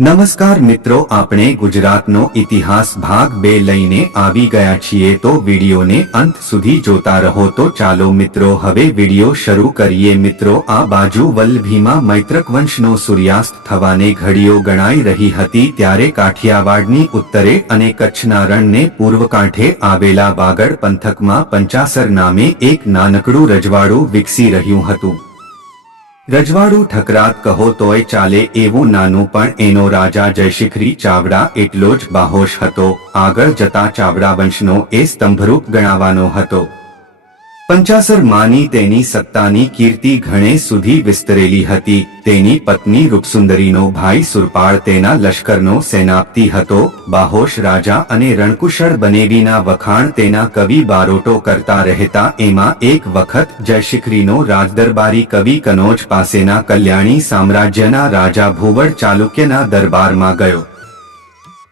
નમસ્કાર મિત્રો, આપણે ગુજરાતનો ઇતિહાસ ભાગ બે લઈને આવી ગયા છીએ તો વિડીયોને અંત સુધી જોતા રહો તો ચાલો મિત્રો, હવે વીડિયો શરૂ કરીએ. મિત્રો, આ બાજુ વલ્લભીમાં મૈત્રક વંશનો સૂર્યાસ્ત થવાને ઘડીઓ ગણાઈ રહી હતી ત્યારે કાઠિયાવાડની ઉત્તરે અને કચ્છના રણને પૂર્વ કાંઠે આવેલા વાગડ પંથકમાં પંચાસર નામે એક નાનકડું રજવાડું વિકસી રહ્યું હતું. રજવાડું ઠકરાત કહો તોય ચાલે એવું નાનું પણ એનો રાજા જયશિખરી ચાવડા એટલો જ બાહોશ હતો. આગળ જતા ચાવડા વંશનો એ સ્તંભરૂપ ગણાવાનો હતો. પંચાસર માની તેની સત્તાની કીર્તિ ઘણે સુધી વિસ્તરેલી હતી. તેની પત્ની રૂપસુંદરીનો ભાઈ સુરપાળ તેના લશ્કરનો સેનાપતિ હતો. બાહોશ રાજા અને રણકુશળ બનેવીના વખાણ તેના કવિ બારોટો કરતા રહેતા એમાં એક વખત જયશિખરીનો રાજદરબારી કવિ કનોજ પાસેના કલ્યાણી સામ્રાજ્યના રાજા ભુવડ ચાલુક્યના દરબારમાં ગયો.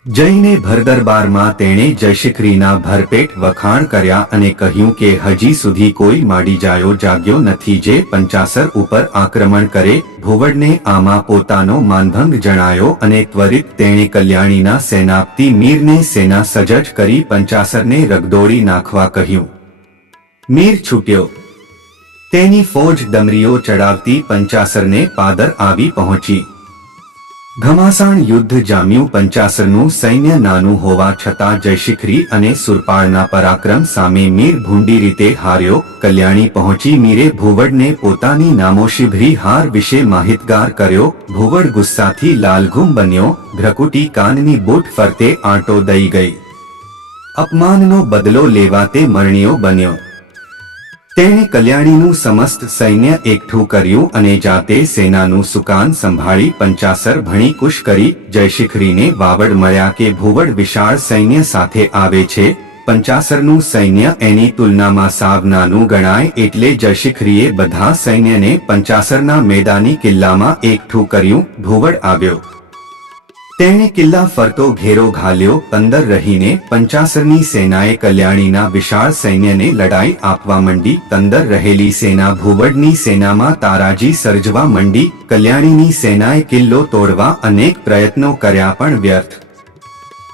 જઈને ભરદરબારમાં તેણે જયશિખરીના ભરપેટ વખાણ કર્યા અને કહ્યું કે હજી સુધી કોઈ માડી જાયો જાગ્યો નથી જે પંચાસર ઉપર આક્રમણ કરે, ભુવડને આમાં પોતાનો માનભંગ જણાયો અને ત્વરિત તેણે કલ્યાણીના સેનાપતિ મીરને સેના સજજ કરી પંચાસરને રગદોડી નાખવા કહ્યું. મીર છૂટ્યો. તેની ફોજ ડમરીઓ ચડાવતી પંચાસરને પાદર આવી પહોંચી. ઘમાસાણ યુદ્ધ જામ્યું પંચાસરનું સૈન્ય નાનું હોવા છતાં જયશિખરી અને સુરપાળના પરાક્રમ સામે મીર ભૂંડી રીતે હાર્યો. કલ્યાણી પહોંચી મીરે ભુવડને પોતાની નામોશીભરી હાર વિશે માહિતગાર કર્યો. ભુવડ ગુસ્સાથી લાલઘુમ બન્યો. ભ્રકુટી કાનની બૂટ ફરતે આંટો દઈ ગઈ. અપમાનનો બદલો લેવા તે મરણીયો બન્યો. તેણે કલ્યાણીનું સમસ્ત સૈન્ય એકઠું કર્યું અને જાતે સેનાનું સુકાન સંભાળી પંચાસર ભણી કુશ કરી જયશિખરીને વાવડ મળ્યા કે ભુવડ વિશાળ સૈન્ય સાથે આવે છે. પંચાસરનું સૈન્ય એની તુલનામાં સાવ નાનું ગણાય એટલે જયશિખરીએ બધા સૈન્યને પંચાસરના મેદાની કિલ્લામાં એકઠું કર્યું. ભુવડ આવ્યો. તેણે કિલ્લા ફરતો ઘેરો ઘાલ્યો, અંદર રહીને પંચાસરની સેનાએ કલ્યાણીના વિશાળ સૈન્યને લડાઈ આપવા માંડી તંદર રહેલી સેના ભૂવડની સેનામાં તારાજી સર્જવા માંડી, કલ્યાણીની સેનાએ કિલ્લો તોડવા અનેક પ્રયત્નો કર્યા પણ વ્યર્થ.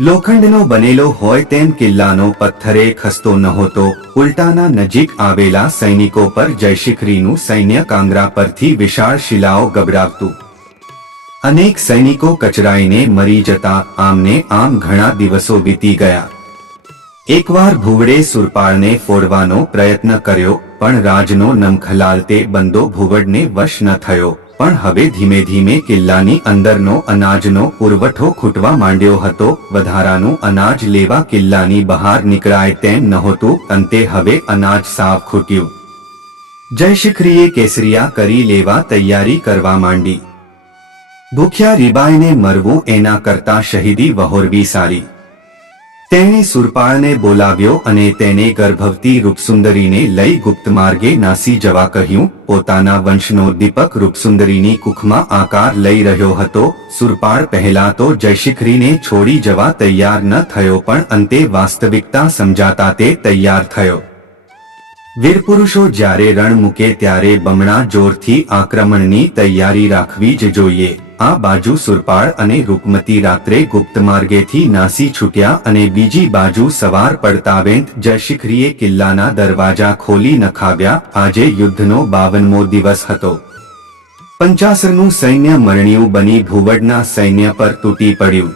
લોખંડનો બનેલો હોય તેમ કિલ્લાનો પથ્થરે ખસતો નહોતો, ઉલટાના નજીક આવેલા સૈનિકો પર જયશિખરીનું સૈન્ય કાંગરા પરથી વિશાળ શિલાઓ ગબડાવતું અનેક સૈનિકો કચરાઈને મરી જતા આમને આમ ઘણા દિવસો વીતી ગયા. એકવાર ભુવડે સુરપાળને ફોડવાનો પ્રયત્ન કર્યો, પણ રાજનો નમખલાલ તે બંદો ભુવડને વશ ન થયો, પણ હવે ધીમે ધીમે કિલ્લાની અંદરનો અનાજનો પુરવઠો ખૂટવા માંડ્યો હતો, વધારાનું અનાજ લેવા કિલ્લાની બહાર નીકળાય તેમ નહોતું, અંતે હવે અનાજ સાવ ખૂટ્યું. જયશિખરીએ કેસરિયા કરી લેવા તૈયારી કરવા માંડી. ભૂખ્યા રીબાઈને મરવું એના કરતા શહીદી વહોરવી સારી તેણે સુરપાળને બોલાવ્યો અને તેને ગર્ભવતી રૂપસુંદરીને લઈ ગુપ્ત માર્ગે નાસી જવા કહ્યું. પોતાના વંશનો દીપક રૂપસુંદરીની કુખમાં આકાર લઈ રહ્યો હતો. સુરપાળ પહેલા તો જયશિખરીને છોડી જવા તૈયાર ન થયો પણ અંતે વાસ્તવિકતા સમજાતા તે તૈયાર થયો. વીરપુરુષો જ્યારે રણ મૂકે ત્યારે બમણા જોરથી આક્રમણની તૈયારી રાખવી જ જોઈએ. આ બાજુ સુરપાળ અને રૂકમતી રાત્રે ગુપ્ત માર્ગેથી નાસી છૂટ્યા અને બીજી બાજુ સવાર પડતાવેંત જયશિખરીએ કિલ્લાના દરવાજા ખોલી નખાવ્યા. આજે યુદ્ધનો બાવનમો દિવસ હતો. પંચાસરનું સૈન્ય મરણિયું બની ભુવડના સૈન્ય પર તૂટી પડ્યું.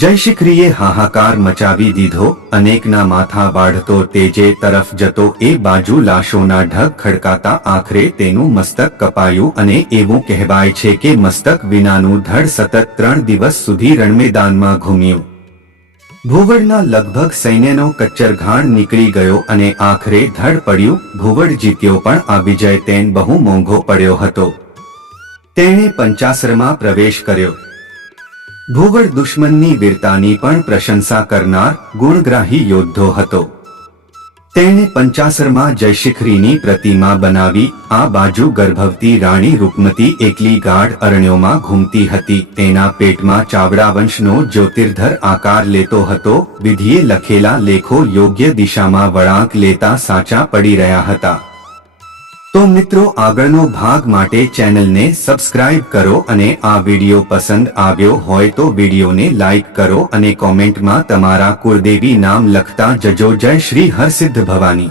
જયશિખરીએ હાહાકાર મચાવી દીધો, અનેકના માથા વાઢતો, તેજે તરફ જતો, એ બાજુ લાશોના ઢગ ખડકાતા આખરે તેનું મસ્તક કપાયું અને એવું કહેવાય છે કે મસ્તક વિનાનું ધડ સતત ત્રણ દિવસ સુધી રણમેદાનમાં ઘૂમ્યું. ભુવડના લગભગ સૈન્યનો કચ્ચરઘાણ નીકળી ગયો અને આખરે ધડ પડ્યું, ભુવડ જીત્યો પણ આ વિજય તેન બહુ મોંઘો પડ્યો હતો. તેણે પંચાસરમાં પ્રવેશ કર્યો. ભૂગળ દુશ્મનની વીરતાની પણ પ્રશંસા કરનાર ગુણગ્રાહી યોદ્ધો હતો. તેણે પંચાસરમાં જયશિખરીની પ્રતિમા બનાવી, આ બાજુ ગર્ભવતી રાણી રૂપમતી એકલી ગાઢ અરણ્યોમાં ઘૂમતી હતી. તેના પેટમાં ચાવડા વંશનો જ્યોતિર્ધર આકાર લેતો હતો, વિધિએ લખેલા લેખો યોગ્ય દિશામાં વળાંક લેતા સાચા પડી રહ્યા હતા. તો મિત્રો, આગળનો ભાગ માટે ચેનલને સબસ્ક્રાઇબ કરો અને આ વીડિયો પસંદ આવ્યો હોય તો વિડીયોને લાઈક કરો અને કોમેન્ટમાં તમારા કુળદેવી નામ લખતા જજો. જય શ્રી હરસિદ્ધ ભવાની.